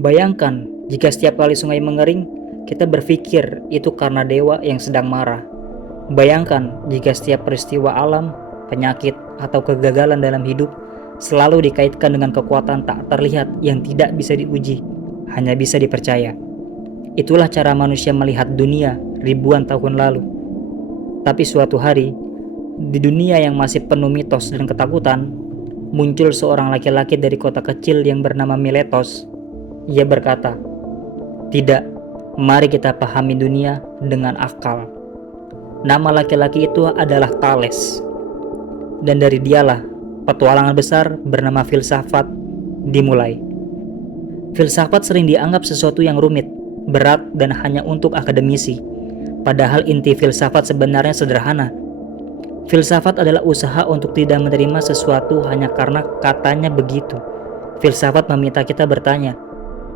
Bayangkan jika setiap kali sungai mengering, kita berpikir itu karena dewa yang sedang marah. Bayangkan jika setiap peristiwa alam, penyakit, atau kegagalan dalam hidup selalu dikaitkan dengan kekuatan tak terlihat yang tidak bisa diuji, hanya bisa dipercaya. Itulah cara manusia melihat dunia ribuan tahun lalu. Tapi suatu hari, di dunia yang masih penuh mitos dan ketakutan, muncul seorang laki-laki dari kota kecil yang bernama Miletos. Ia berkata, "Tidak, mari kita pahami dunia dengan akal." Nama laki-laki itu adalah Thales. Dan dari dialah petualangan besar bernama filsafat dimulai. Filsafat sering dianggap sesuatu yang rumit, berat, dan hanya untuk akademisi. Padahal inti filsafat sebenarnya sederhana. Filsafat adalah usaha untuk tidak menerima sesuatu hanya karena katanya begitu. Filsafat meminta kita bertanya,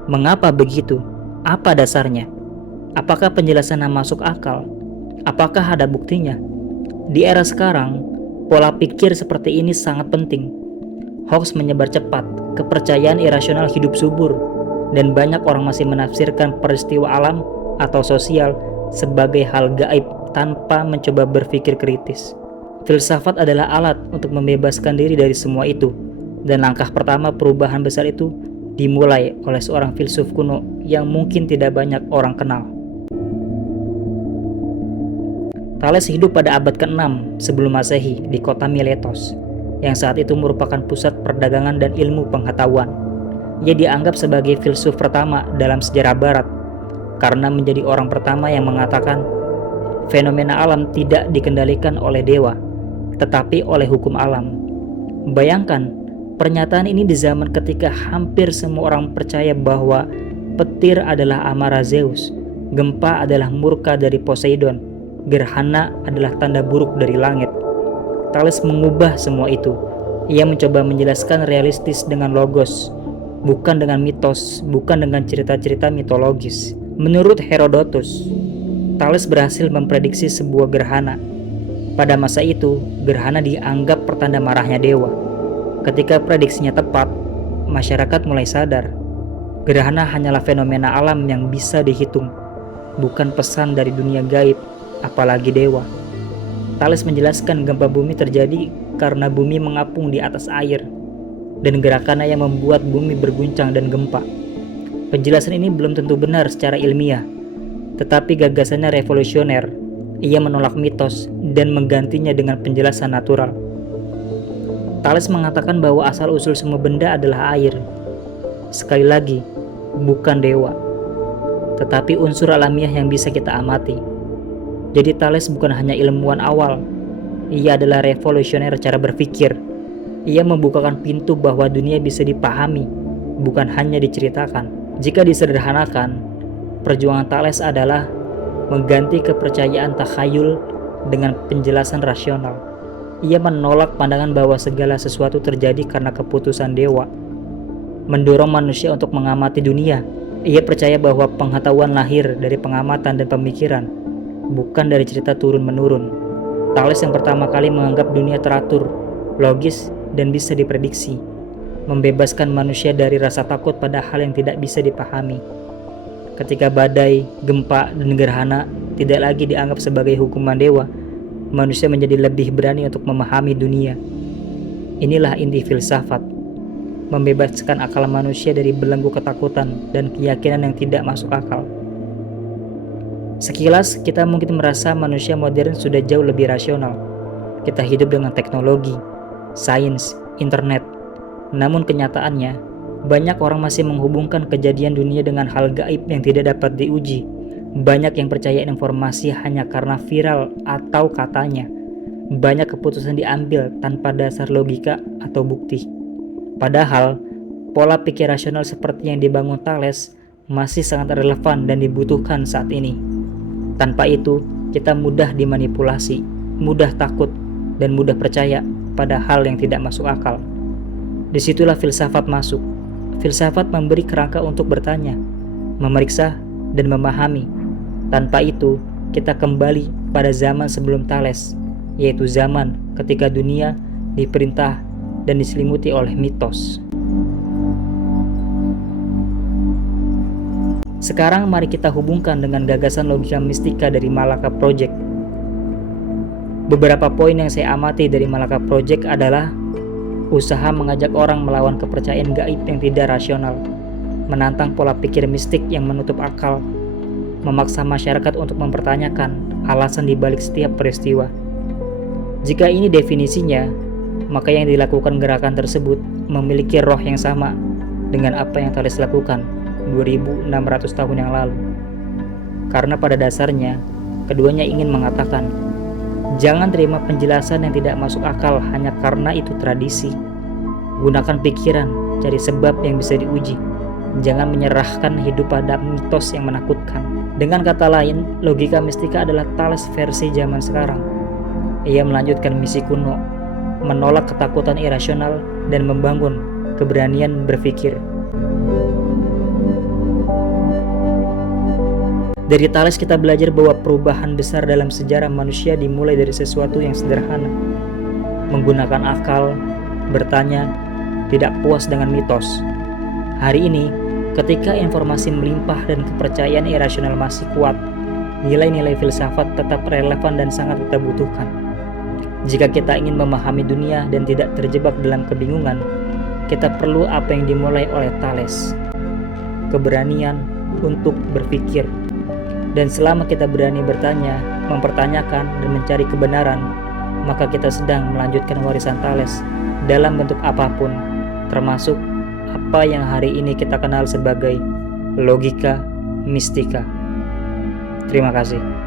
mengapa begitu? Apa dasarnya? Apakah penjelasannya masuk akal? Apakah ada buktinya? Di era sekarang, pola pikir seperti ini sangat penting. Hoax menyebar cepat, kepercayaan irasional hidup subur, dan banyak orang masih menafsirkan peristiwa alam atau sosial sebagai hal gaib tanpa mencoba berpikir kritis. Filsafat adalah alat untuk membebaskan diri dari semua itu, dan langkah pertama perubahan besar itu dimulai oleh seorang filsuf kuno yang mungkin tidak banyak orang kenal. Thales hidup pada abad ke-6 sebelum Masehi di kota Miletos, yang saat itu merupakan pusat perdagangan dan ilmu pengetahuan. Ia dianggap sebagai filsuf pertama dalam sejarah barat, karena menjadi orang pertama yang mengatakan fenomena alam tidak dikendalikan oleh dewa, tetapi oleh hukum alam. Bayangkan, pernyataan ini di zaman ketika hampir semua orang percaya bahwa petir adalah amarah Zeus, gempa adalah murka dari Poseidon, gerhana adalah tanda buruk dari langit. Thales mengubah semua itu. Ia mencoba menjelaskan realistis dengan logos, bukan dengan mitos, bukan dengan cerita-cerita mitologis. Menurut Herodotus, Thales berhasil memprediksi sebuah gerhana. Pada masa itu, gerhana dianggap pertanda marahnya dewa. Ketika prediksinya tepat, masyarakat mulai sadar. Gerhana hanyalah fenomena alam yang bisa dihitung, bukan pesan dari dunia gaib, apalagi dewa. Thales menjelaskan gempa bumi terjadi karena bumi mengapung di atas air, dan gerakannya yang membuat bumi berguncang dan gempa. Penjelasan ini belum tentu benar secara ilmiah, tetapi gagasannya revolusioner. Ia menolak mitos dan menggantinya dengan penjelasan natural. Thales mengatakan bahwa asal-usul semua benda adalah air. Sekali lagi, bukan dewa, tetapi unsur alamiah yang bisa kita amati. Jadi Thales bukan hanya ilmuwan awal, ia adalah revolusioner cara berpikir. Ia membukakan pintu bahwa dunia bisa dipahami, bukan hanya diceritakan. Jika disederhanakan, perjuangan Thales adalah mengganti kepercayaan takhayul dengan penjelasan rasional. Ia menolak pandangan bahwa segala sesuatu terjadi karena keputusan dewa, mendorong manusia untuk mengamati dunia. Ia percaya bahwa pengetahuan lahir dari pengamatan dan pemikiran, bukan dari cerita turun-menurun. Thales yang pertama kali menganggap dunia teratur, logis, dan bisa diprediksi, membebaskan manusia dari rasa takut pada hal yang tidak bisa dipahami. Ketika badai, gempa, dan gerhana tidak lagi dianggap sebagai hukuman dewa, manusia menjadi lebih berani untuk memahami dunia. Inilah inti filsafat, membebaskan akal manusia dari belenggu ketakutan dan keyakinan yang tidak masuk akal. Sekilas kita mungkin merasa manusia modern sudah jauh lebih rasional. Kita hidup dengan teknologi, sains, internet. Namun kenyataannya, banyak orang masih menghubungkan kejadian dunia dengan hal gaib yang tidak dapat diuji. Banyak yang percaya informasi hanya karena viral atau katanya. Banyak keputusan diambil tanpa dasar logika atau bukti. Padahal, pola pikir rasional seperti yang dibangun Thales masih sangat relevan dan dibutuhkan saat ini. Tanpa itu, kita mudah dimanipulasi, mudah takut, dan mudah percaya pada hal yang tidak masuk akal. Disitulah filsafat masuk. Filsafat memberi kerangka untuk bertanya, memeriksa, dan memahami. Tanpa itu, kita kembali pada zaman sebelum Thales, yaitu zaman ketika dunia diperintah dan diselimuti oleh mitos. Sekarang mari kita hubungkan dengan gagasan logika mistika dari Malaka Project. Beberapa poin yang saya amati dari Malaka Project adalah usaha mengajak orang melawan kepercayaan gaib yang tidak rasional, menantang pola pikir mistik yang menutup akal, memaksa masyarakat untuk mempertanyakan alasan dibalik setiap peristiwa. Jika ini definisinya, maka yang dilakukan gerakan tersebut memiliki roh yang sama dengan apa yang Thales lakukan 2600 tahun yang lalu. Karena pada dasarnya, keduanya ingin mengatakan, jangan terima penjelasan yang tidak masuk akal hanya karena itu tradisi. Gunakan pikiran, cari sebab yang bisa diuji. Jangan menyerahkan hidup pada mitos yang menakutkan. Dengan kata lain, logika mistika adalah Thales versi zaman sekarang. Ia melanjutkan misi kuno, menolak ketakutan irasional dan membangun keberanian berpikir. Dari Thales kita belajar bahwa perubahan besar dalam sejarah manusia dimulai dari sesuatu yang sederhana. Menggunakan akal, bertanya, tidak puas dengan mitos. Hari ini, ketika informasi melimpah dan kepercayaan irasional masih kuat, nilai-nilai filsafat tetap relevan dan sangat kita butuhkan. Jika kita ingin memahami dunia dan tidak terjebak dalam kebingungan, kita perlu apa yang dimulai oleh Thales, keberanian untuk berpikir. Dan selama kita berani bertanya, mempertanyakan, dan mencari kebenaran, maka kita sedang melanjutkan warisan Thales dalam bentuk apapun, termasuk apa yang hari ini kita kenal sebagai logika mistika. Terima kasih.